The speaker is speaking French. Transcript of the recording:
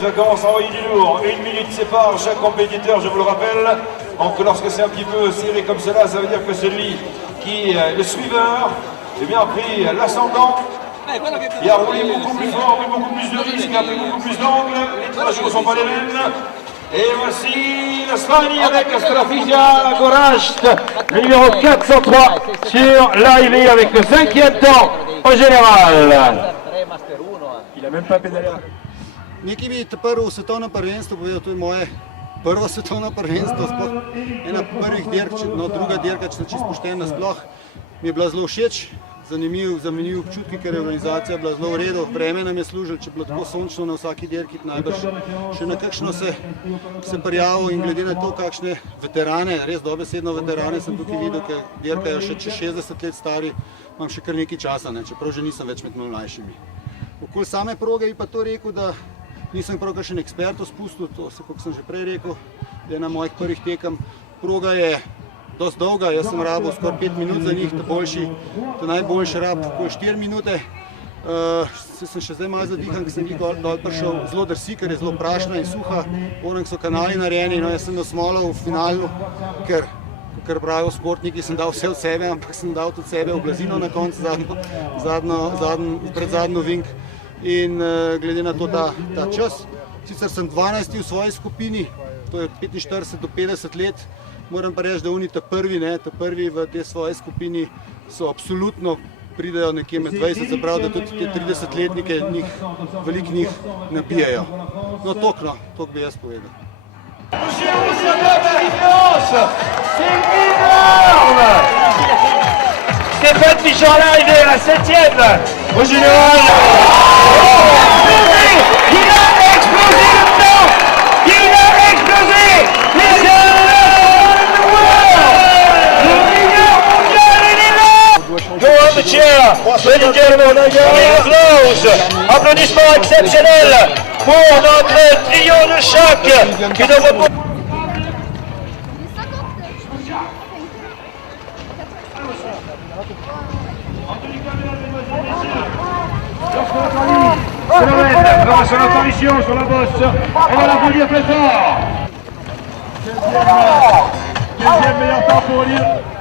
va commencer à envoyer du lourd. 1 minute sépare chaque compétiteur, je vous le rappelle. Donc lorsque c'est un petit peu serré comme cela, ça veut dire que celui qui est le suiveur, eh bien, a pris l'ascendant. Il a roulé beaucoup plus fort, pris beaucoup plus de risques, a pris beaucoup plus d'angles. Les trajets ne sont pas les mêmes. Et voici l'Espagne avec Strafizia Gorast, le numéro 403 sur l'arrivée avec le 5e temps au général. Il a même pas pédalé. Nekaj bi te prvo svetovno prvenstvo povedal, to je moje prvo svetovno prvenstvo, sploh ena prvih dirk, no druga dirka, če sem čisto pošten nasploh, mi je bila zelo všeč, zanimiv občutki, ker je organizacija bila zelo v redu, vreme nam je služilo, če je bilo tako sončno na vsaki dirki, najbrž še na kakšno se prijavil in glede na to, kakšne veterane, res dobesedno veterane sem tukaj videl, ker dirkajo še čez 60 let stari, imam še kar nekaj časa, čeprav že nisem več med mlajšimi. Okoli same proge bi pa to rekel, da nisem prav kakšen ekspertov spustil, to se, kot sem že prej rekel, da je na mojih prvih tekem. Proga je dosti dolga, jaz sem rabil skoraj 5 minut za njih, ta najboljši rab okoli 4 minute. Sem še zdaj malo zadihan, ker sem dol prišel zelo drsi, ker je zelo prašna in suha, onem so kanali narejeni, no jaz sem do smola v finalu, ker pravijo športniki, sem dal vse od sebe, ampak sem dal tudi sebe v blazino na koncu, predzadnjo vink. In glede na to ta čas, sicer sem 12. v svoji skupini, to je 45 do 50 let, moram pa reči, da oni ta prvi v tej svoji skupini so absolutno pridejo nekje med 20, zaprav, da tudi te 30-letnike veliko njih nabijajo. No, toliko bi jaz povedal. Stéphane Michon à l'arrivée, la 7e au général. Il a explosé le temps. Il a explosé. Les le meilleur mondial, il est là. Go on the chair, ladies and gentlemen, applause. Applaudissements exceptionnels pour notre trio de choc qui ne repose. Grâce à la tradition sur la bosse, on va l'applaudir très fort. Deuxième meilleur temps pour Olivier.